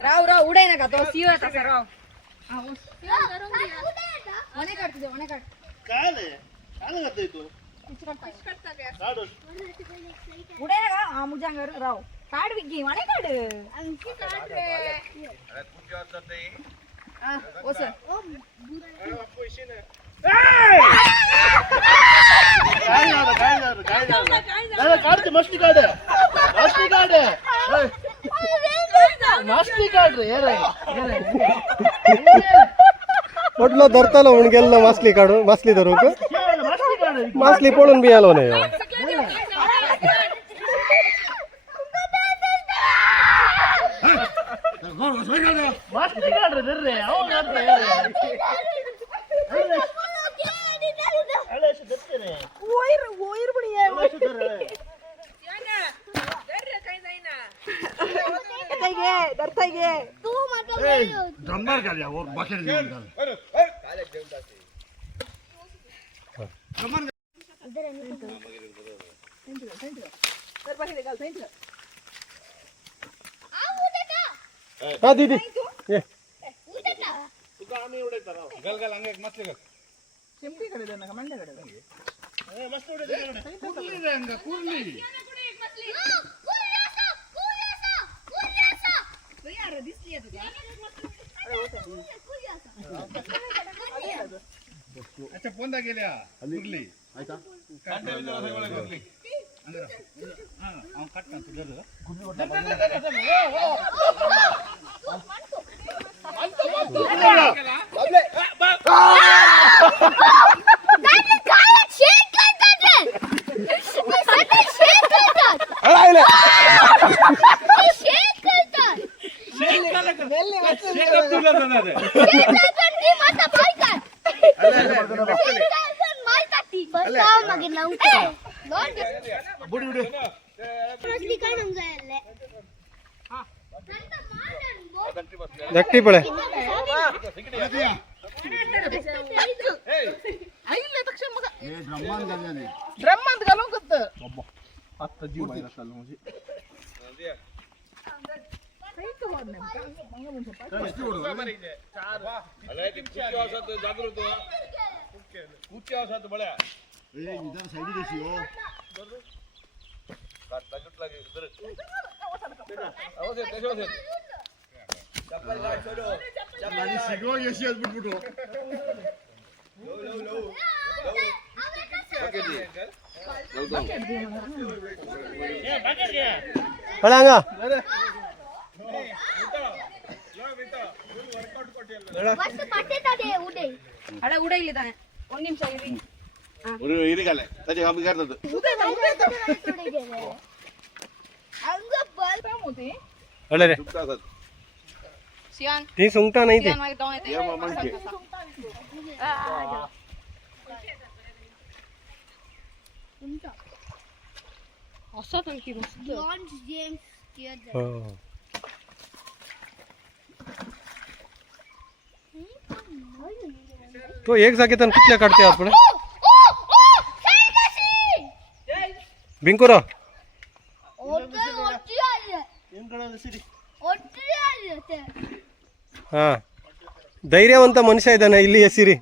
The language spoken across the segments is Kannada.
राव राव उडाय नका तो सीओ आहे तसा राव मने काढते मने काढ काय नाही काय करतोय तू उडाय नका हा मुजांगर राव काढ विगी मने काढ आणखी काढ रे अरे तू क्या करते ओ सर काय झालं काढ मस्ती काढ मस्ती काढ रे म्हटलं धरताला म्हणून गेलं मासली काढून मासली धरू का मासली पळून बी आलो नाही मस्ती काढ रे दमदार काढ्या वर बाकी घेऊन हा दीदी ये तुका आम्ही एवढे कराव गल गल अंग मस्त गल चिमटीकडे जाऊ नका मंड्याकडे मस्त एवढे कुर्ली रे अंग कुर्ली अच्छा पोंदा गेल्या कुर्ली आयता कुर्ली अंदर हां हम कट कर तुझं एकटी पळे ड्रम्मात घालून कत्त आता जीव बाहेर चाललो म्हणजे जागृत बळ्या साईडी देशी हो पळांगा ಅಡ ಉಡೈಲಿದಾನೆ ಒಂದು ನಿಮಿಷ ಇರಿ ഒരു ഇരിക്കല്ലേ തടി കമ്പി കയറുന്നത് अरे रे सियान ती सुंगटा नाही ते सियान मागे जाऊन येते असं तर की मस्त हो तो एक जागेतून कुठल्या काढते आपण बिंकुरा ಹಾ ಧೈರ್ಯವಂತ ಮನುಷ್ಯ ಇದ್ದಾನೆ ಇಲ್ಲಿ ಹೆಸಿರಿ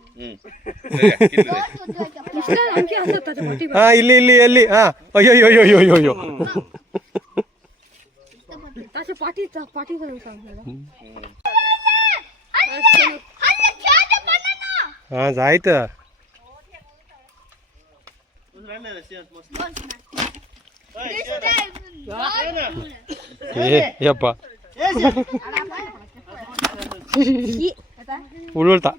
ಹಾ ಇಲ್ಲಿ ಇಲ್ಲಿ ಎಲ್ಲಿ ಹಾ ಅಯ್ಯೋ ಅಯ್ಯೋ ಅಯ್ಯೋ ಅಯ್ಯೋ ಅಯ್ಯೋ ಹಾ ಜಾಯ್ತ ಯಪ್ಪ उलटा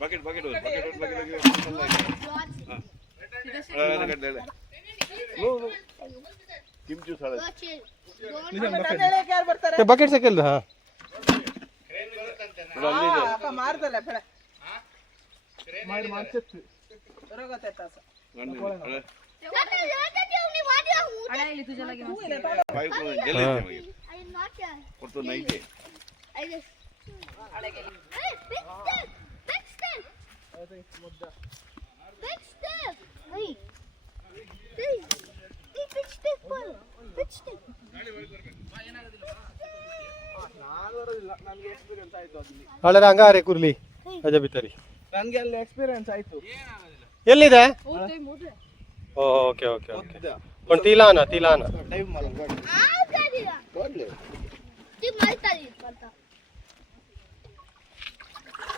बकेट बकेट बकेट से खेल हाँ अडा इली तुझ्या लगे ಕೊಡ್ತು ನೈಟ್ अडा गेली ಹಳೆ ಹಂಗಾರೆ ಕುರ್ಲಿ ಅಜ ಬಿತ್ತರಿ ನನಗೆ ಅಲ್ಲಿ ಎಕ್ಸ್ಪೀರಿಯನ್ಸ್ ಆಯ್ತು ಎಲ್ಲಿದೆ ಓಕೆ ಮುದ್ರೆ ಓಕೆ ಓಕೆ ಓಕೆ पण तिलाना ಟೈಮ್ ಮಾಡಲ್ಲ ಕೊಡ್ಲಿ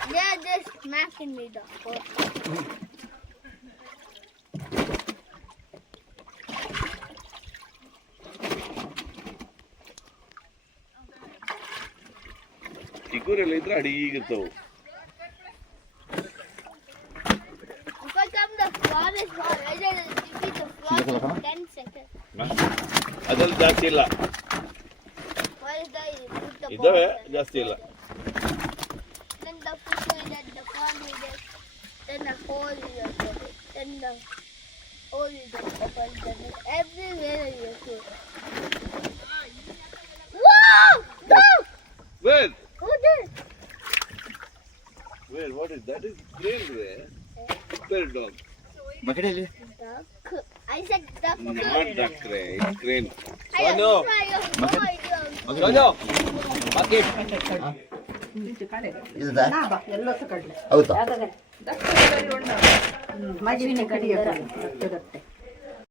They're just smacking me though. ಚಿಗುರೆಲ್ಲ ಇದ್ರೆ ಅಡಿಗಿರ್ತಾವು If I come the farthest one, I said defeat the flood in 10 seconds. ಅದ್ರಲ್ಲಿ ಜಾಸ್ತಿ ಇಲ್ಲ What is that? You put the ಇದಾವೆ ball, ಜಾಸ್ತಿ ಇಲ್ಲ then the fish will get the pond will get, then the hole will get open, then the hole will get open, then everywhere you go. Wow! No! Where Who's this? Where what is that is crane where where dog Duck. I said duck. Not that crane I have no idea. ಮಜ್ಜಿನ ಕಡಿಯ